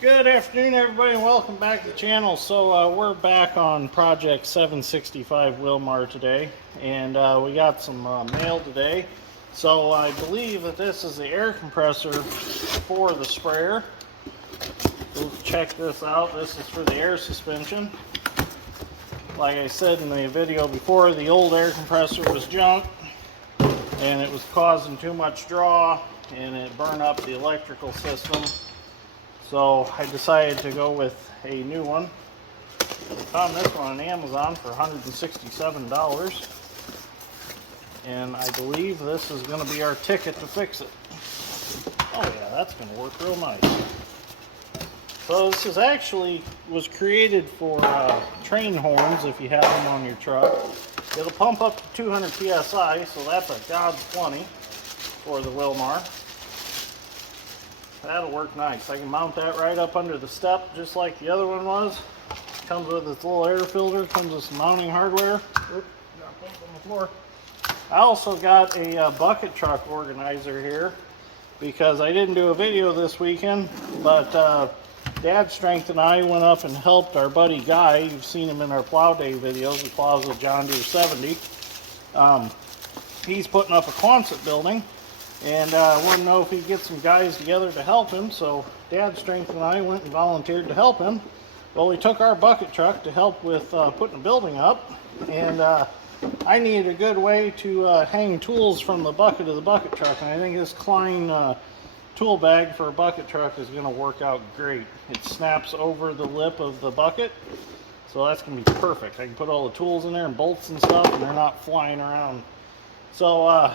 Good afternoon, everybody, and welcome back to the channel. So we're back on project 765 Wilmar today, and we got some mail today. So I believe that this is the air compressor for the sprayer. We'll check this out. This is for the air suspension. Like I said in the video before, the old air compressor was junk, and it was causing too much draw, and it burned up the electrical system. So I decided to go with a new one. I found this one on Amazon for $167. And I believe this is going to be our ticket to fix it. Oh yeah, that's going to work real nice. So this is actually was created for train horns if you have them on your truck. It'll pump up to 200 psi, so that's a God's plenty for the Wilmar. That'll work nice. I can mount that right up under the step just like the other one was. Comes with this little air filter, comes with some mounting hardware. Oops, got bumped on the floor. I also got a bucket truck organizer here because I didn't do a video this weekend, but Dad Strength and I went up and helped our buddy Guy. You've seen him in our plow day videos. He plows a John Deere 70. He's putting up a Quonset building. And I want to know if he'd get some guys together to help him, so Dad Strength and I went and volunteered to help him. Well, we took our bucket truck to help with putting the building up, and I needed a good way to hang tools from the bucket of the bucket truck, and I think this Klein tool bag for a bucket truck is going to work out great. It snaps over the lip of the bucket, so that's going to be perfect. I can put all the tools in there and bolts and stuff, and they're not flying around. So,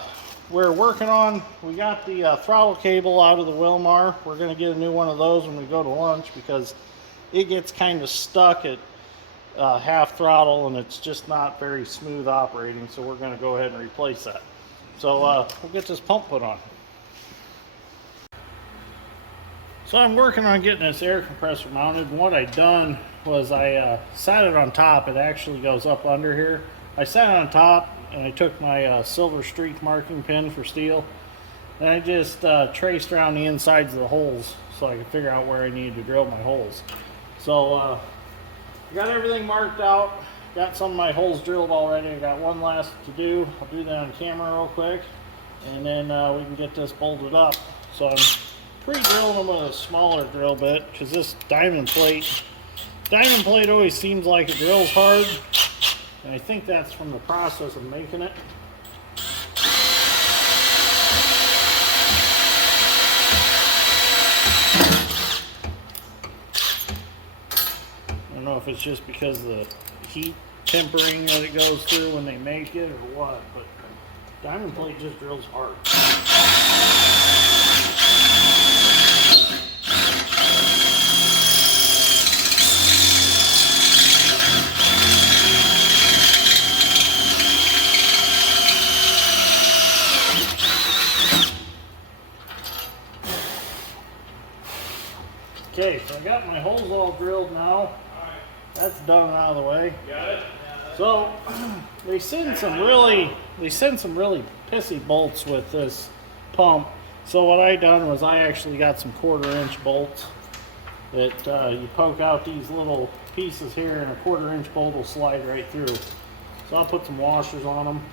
we're working on, we got the throttle cable out of the Wilmar. We're going to get a new one of those when we go to lunch because it gets kind of stuck at half throttle and it's just not very smooth operating, so we're going to go ahead and replace that. So we'll get this pump put on. So I'm working on getting this air compressor mounted, and what I done was I sat it on top. It actually goes up under here. I sat it on top and I took my silver streak marking pen for steel, and I just traced around the insides of the holes so I could figure out where I needed to drill my holes. So I got everything marked out, got some of my holes drilled already. I got one last to do. I'll do that on camera real quick, and then we can get this bolted up. So I'm pre-drilling them with a smaller drill bit because this diamond plate always seems like it drills hard. And I think that's from the process of making it. I don't know if it's just because of the heat tempering that it goes through when they make it or what, but diamond plate just drills hard. Okay, so I got my holes all drilled now. That's done and out of the way. Got it? So they send some really pissy bolts with this pump. So what I done was I actually got some 1/4-inch bolts that you poke out these little pieces here, and a 1/4-inch bolt will slide right through. So I'll put some washers on them,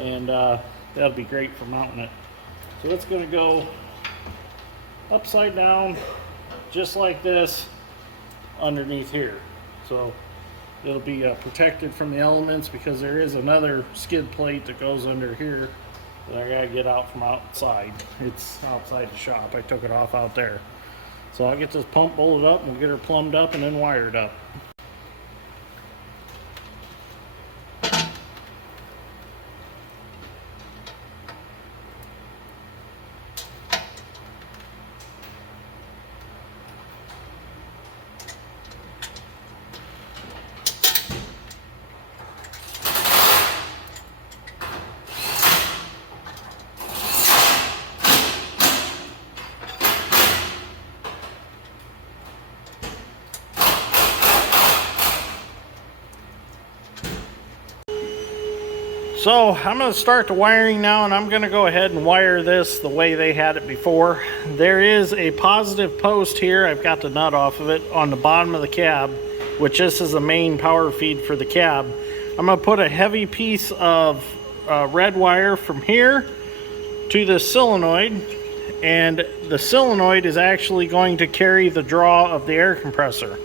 and that'll be great for mounting it. So it's going to go upside down, just like this, underneath here. So it'll be protected from the elements because there is another skid plate that goes under here that I gotta get out from outside. It's outside the shop. I took it off out there. So I'll get this pump bolted up and we'll get her plumbed up and then wired up. So I'm going to start the wiring now, and I'm going to go ahead and wire this the way they had it before. There is a positive post here, I've got the nut off of it, on the bottom of the cab, which this is the main power feed for the cab. I'm going to put a heavy piece of red wire from here to the solenoid, and the solenoid is actually going to carry the draw of the air compressor.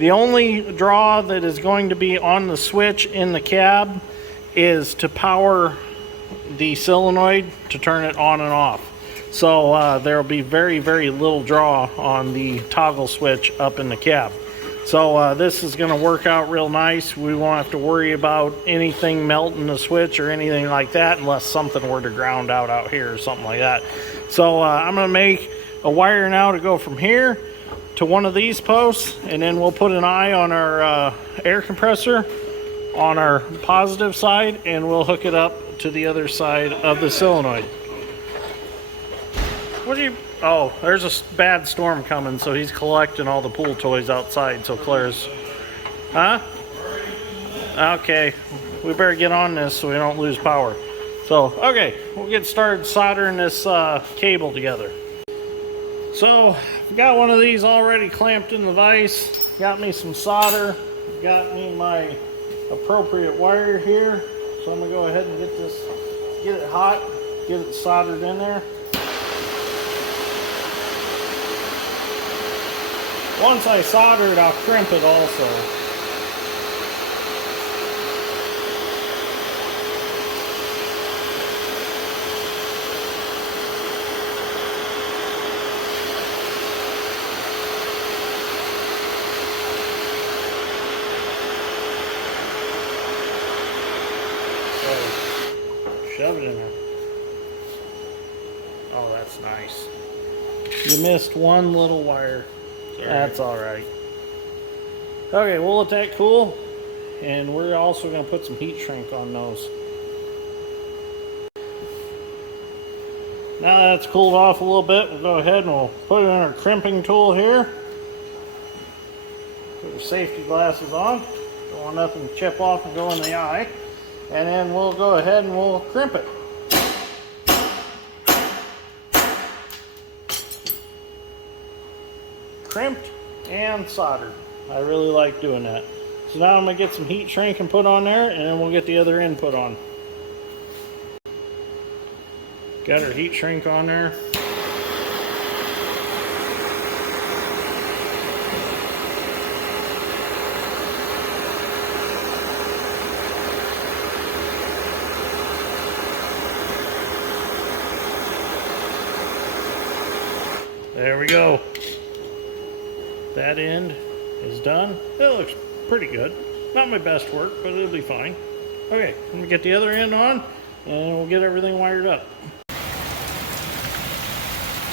The only draw that is going to be on the switch in the cab is to power the solenoid to turn it on and off. So there will be very, very little draw on the toggle switch up in the cab. So this is going to work out real nice. We won't have to worry about anything melting the switch or anything like that unless something were to ground out here or something like that. So I'm going to make a wire now to go from here to one of these posts, and then we'll put an eye on our air compressor on our positive side, and we'll hook it up to the other side of the solenoid. What do you... Oh, there's a bad storm coming, so he's collecting all the pool toys outside, so Claire's... Huh? Okay, we better get on this so we don't lose power. So, okay, we'll get started soldering this cable together. So, I've got one of these already clamped in the vise. Got me some solder. Got me my appropriate wire here. So I'm gonna go ahead and get it hot, get it soldered in there. Once I solder it, I'll crimp it also. Shove it in there. Oh, that's nice. You missed one little wire. That's all right. Okay, we'll let that cool, and we're also going to put some heat shrink on those. Now that's cooled off a little bit, we'll go ahead and we'll put it in our crimping tool here. Put your safety glasses on. Don't want nothing to chip off and go in the eye. And then we'll go ahead and we'll crimp it. Crimped and soldered. I really like doing that. So now I'm going to get some heat shrink and put on there, and then we'll get the other end put on. Got our heat shrink on there. There we go. That end is done. It looks pretty good. Not my best work, but it'll be fine. Okay, let me get the other end on, and we'll get everything wired up.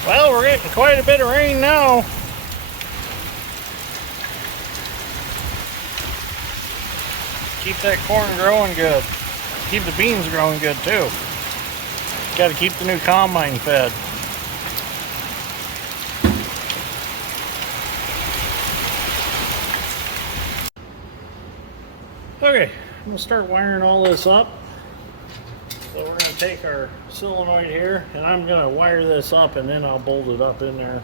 Well, we're getting quite a bit of rain now. Keep that corn growing good. Keep the beans growing good too. Got to keep the new combine fed. Okay, I'm going to start wiring all this up. So we're going to take our solenoid here, and I'm going to wire this up, and then I'll bolt it up in there.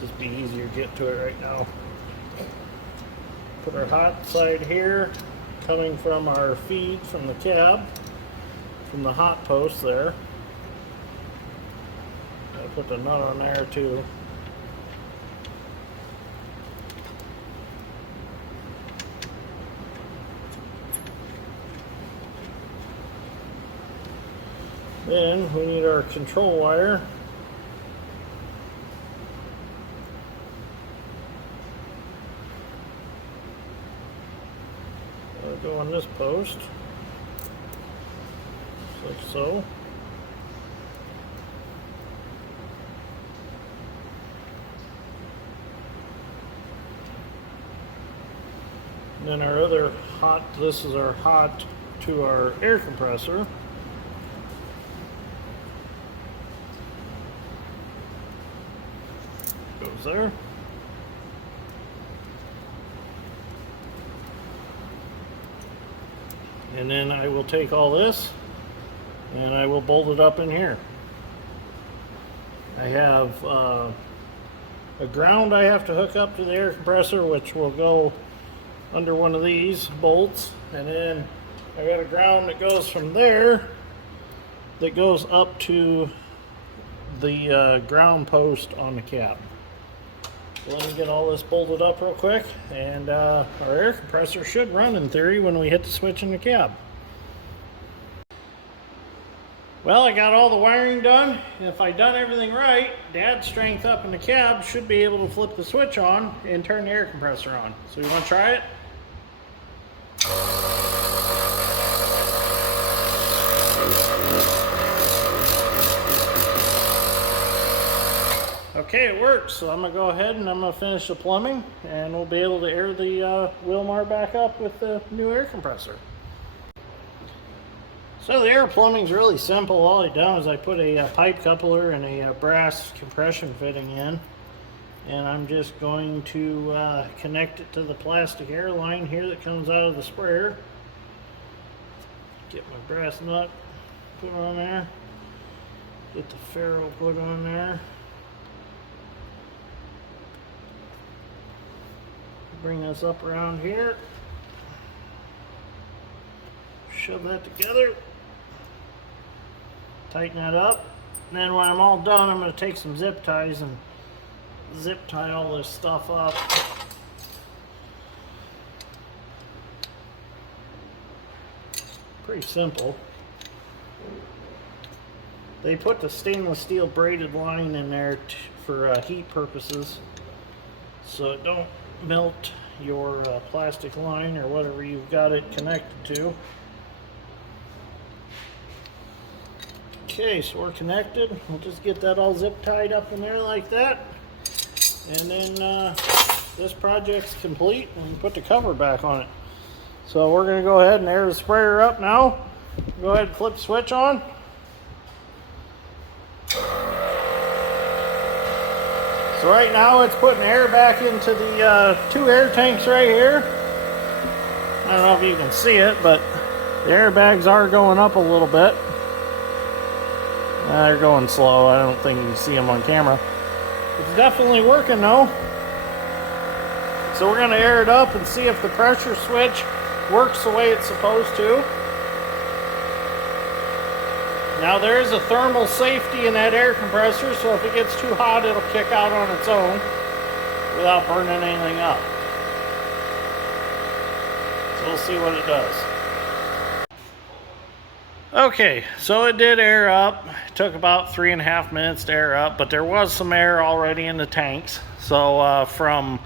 Just be easier to get to it right now. Put our hot side here, coming from our feed from the cab, from the hot post there. I'll put the nut on there too. Then we need our control wire. It'll go on this post, like so. And then our other hot, this is our hot to our air compressor. Goes there. And then I will take all this and I will bolt it up in here. I have a ground I have to hook up to the air compressor, which will go under one of these bolts, and then I got a ground that goes from there that goes up to the ground post on the cab. So let me get all this bolted up real quick, and our air compressor should run in theory when we hit the switch in the cab. Well, I got all the wiring done, and if I done everything right, Dad's strength up in the cab should be able to flip the switch on and turn the air compressor on. So you want to try it? Okay, it works. So I'm going to go ahead and I'm going to finish the plumbing, and we'll be able to air the Wilmar back up with the new air compressor. So the air plumbing is really simple. All I done is I put a pipe coupler and a brass compression fitting in, and I'm just going to connect it to the plastic air line here that comes out of the sprayer. Get my brass nut put on there, get the ferrule put on there, bring this up around here, shove that together, tighten that up, and then when I'm all done, I'm going to take some zip ties and zip tie all this stuff up. Pretty simple. They put the stainless steel braided line in there for heat purposes, so it don't melt your plastic line or whatever you've got it connected to. Okay, so we're connected. We'll just get that all zip tied up in there like that, and then this project's complete, and we put the cover back on it. So we're going to go ahead and air the sprayer up now. Go ahead and flip the switch on. So right now it's putting air back into the two air tanks right here. I don't know if you can see it, but the airbags are going up a little bit. They're going slow. I don't think you can see them on camera. It's definitely working though. So we're going to air it up and see if the pressure switch works the way it's supposed to. Now there is a thermal safety in that air compressor, so if it gets too hot, it'll kick out on its own without burning anything up. So we'll see what it does. Okay, so it did air up. It took about 3.5 minutes to air up, but there was some air already in the tanks. So from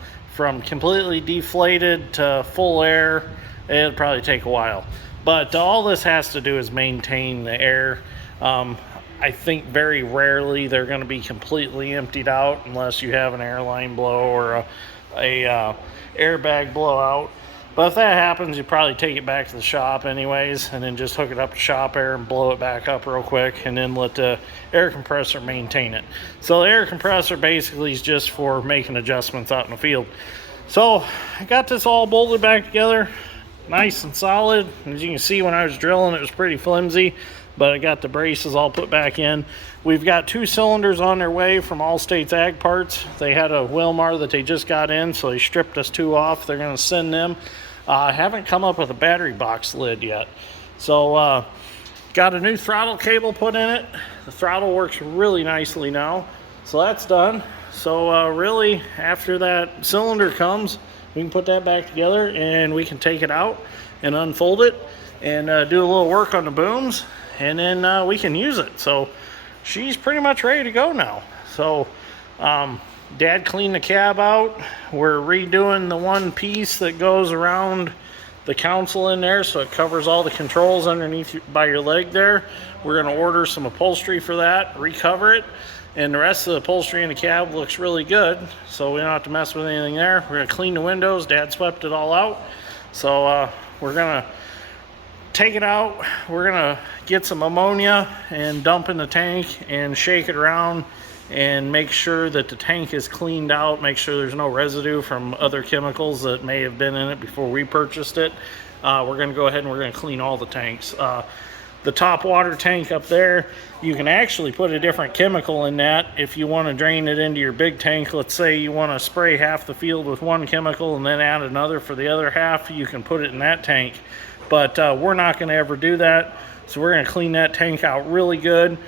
completely deflated to full air, it'll probably take a while. But all this has to do is maintain the air. I think very rarely they're going to be completely emptied out unless you have an airline blow or a airbag blowout. But if that happens, you probably take it back to the shop anyways, and then just hook it up to shop air and blow it back up real quick, and then let the air compressor maintain it. So the air compressor basically is just for making adjustments out in the field. So I got this all bolted back together, nice and solid. As you can see, when I was drilling, it was pretty flimsy, but I got the braces all put back in. We've got 2 cylinders on their way from Allstate's Ag Parts. They had a Wilmar that they just got in, so they stripped us 2 off. They're going to send them. I haven't come up with a battery box lid yet. So got a new throttle cable put in it. The throttle works really nicely now. So that's done. So really, after that cylinder comes, we can put that back together and we can take it out and unfold it and do a little work on the booms, and then we can use it. So she's pretty much ready to go now. So Dad cleaned the cab out. We're redoing the one piece that goes around the console in there, so it covers all the controls underneath by your leg there. We're going to order some upholstery for that, recover it, and the rest of the upholstery in the cab looks really good, so we don't have to mess with anything there. We're going to clean the windows. Dad swept it all out. So we're going to take it out. We're going to get some ammonia and dump in the tank and shake it around and make sure that the tank is cleaned out, make sure there's no residue from other chemicals that may have been in it before we purchased it. we're going to go ahead and we're going to clean all the tanks. The top water tank up there, you can actually put a different chemical in that if you want to drain it into your big tank. Let's say you want to spray half the field with one chemical and then add another for the other half, you can put it in that tank. But we're not going to ever do that. So we're going to clean that tank out really good,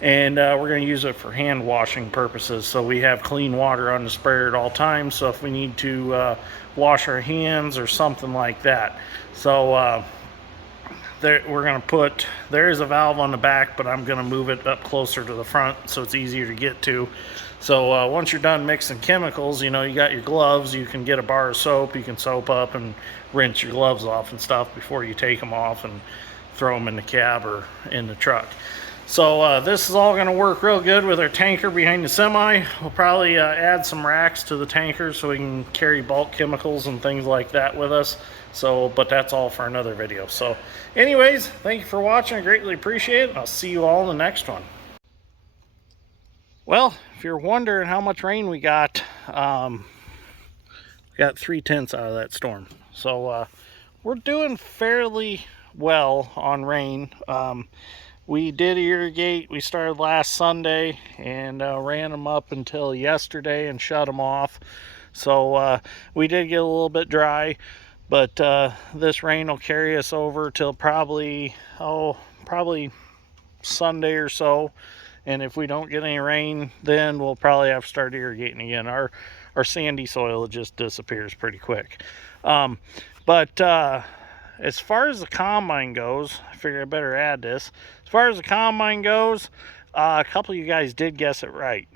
and we're going to use it for hand washing purposes. So we have clean water on the sprayer at all times, so if we need to wash our hands or something like that. So there, we're going to put, there is a valve on the back, but I'm going to move it up closer to the front so it's easier to get to. So once you're done mixing chemicals, you know, you got your gloves, you can get a bar of soap, you can soap up and rinse your gloves off and stuff before you take them off and throw them in the cab or in the truck. So this is all going to work real good with our tanker behind the semi. We'll probably add some racks to the tanker so we can carry bulk chemicals and things like that with us. So, but that's all for another video. So anyways, thank you for watching. I greatly appreciate it. I'll see you all in the next one. Well, if you're wondering how much rain we got 3/10 out of that storm. So we're doing fairly well on rain. We did irrigate. We started last Sunday and ran them up until yesterday and shut them off. So we did get a little bit dry, but this rain will carry us over till probably Sunday or so. And if we don't get any rain, then we'll probably have to start irrigating again. Our sandy soil just disappears pretty quick. As far as the combine goes, I figure I better add this. As far as the combine goes, a couple of you guys did guess it right.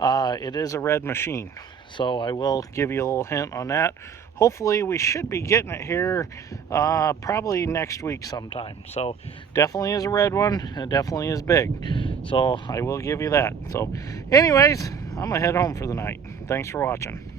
It is a red machine, so I will give you a little hint on that. Hopefully we should be getting it here probably next week sometime. So definitely is a red one, and it definitely is big. So I will give you that. So anyways, I'm gonna head home for the night. Thanks for watching.